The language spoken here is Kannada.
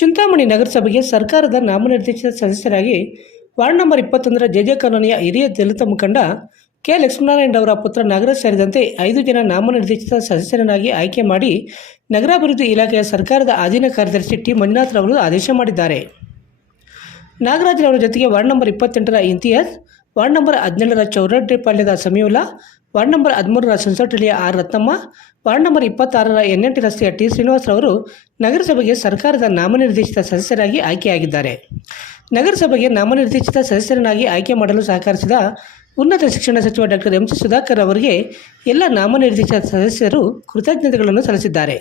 ಚಿಂತಾಮಣಿ ನಗರಸಭೆಗೆ ಸರ್ಕಾರದ ನಾಮನಿರ್ದೇಶಿತ ಸದಸ್ಯರಾಗಿ ವಾರ್ಡ್ ನಂಬರ್ 21ರ ಜೆ ಕಾಲೋನಿಯ ಹಿರಿಯ ದಲಿತ ಮುಖಂಡ ಕೆ ಲಕ್ಷ್ಮೀನಾರಾಯಣ ಅವರ ಪುತ್ರ ನಾಗರಾಜ್ ಸೇರಿದಂತೆ 5 ಜನ ನಾಮನಿರ್ದೇಶಿತ ಸದಸ್ಯರನ್ನಾಗಿ ಆಯ್ಕೆ ಮಾಡಿ ನಗರಾಭಿವೃದ್ಧಿ ಇಲಾಖೆಯ ಸರ್ಕಾರದ ಅಧೀನ ಕಾರ್ಯದರ್ಶಿ ಟಿ ಮಂಜುನಾಥ್ ರವರು ಆದೇಶ ಮಾಡಿದ್ದಾರೆ. ನಾಗರಾಜ್ರವರ ಜೊತೆಗೆ ವಾರ್ಡ್ ನಂಬರ್ 28ರ ಇಂತಿಯಾಜ್, ವಾರ್ಡ್ ನಂಬರ್ 17ರ ಚೌರಡ್ಡಿಪಾಳ್ಯದ ಸಮೀವುಲ್ಲಾ, ವಾರ್ಡ್ ನಂಬರ್ 13ರ ಸುನ್ಸಟಳ್ಳಿಯ ಆರ್ ರತ್ನಮ್ಮ, ವಾರ್ಡ್ ನಂಬರ್ 26ರ ಎನ್.ಎನ್.ಟಿ ರಸ್ತೆಯ ಟಿ ಶ್ರೀನಿವಾಸ್ ರವರು ನಗರಸಭೆಗೆ ಸರ್ಕಾರದ ನಾಮನಿರ್ದೇಶಿತ ಸದಸ್ಯರಾಗಿ ಆಯ್ಕೆಯಾಗಿದ್ದಾರೆ. ನಗರಸಭೆಗೆ ನಾಮನಿರ್ದೇಶಿತ ಸದಸ್ಯರನ್ನಾಗಿ ಆಯ್ಕೆ ಮಾಡಲು ಸಹಕರಿಸಿದ ಉನ್ನತ ಶಿಕ್ಷಣ ಸಚಿವ ಡಾಕ್ಟರ್ ಎಂ.ಸಿ. ಸುಧಾಕರ್ ಅವರಿಗೆ ಎಲ್ಲ ನಾಮನಿರ್ದೇಶಿತ ಸದಸ್ಯರು ಕೃತಜ್ಞತೆಗಳನ್ನು ಸಲ್ಲಿಸಿದ್ದಾರೆ.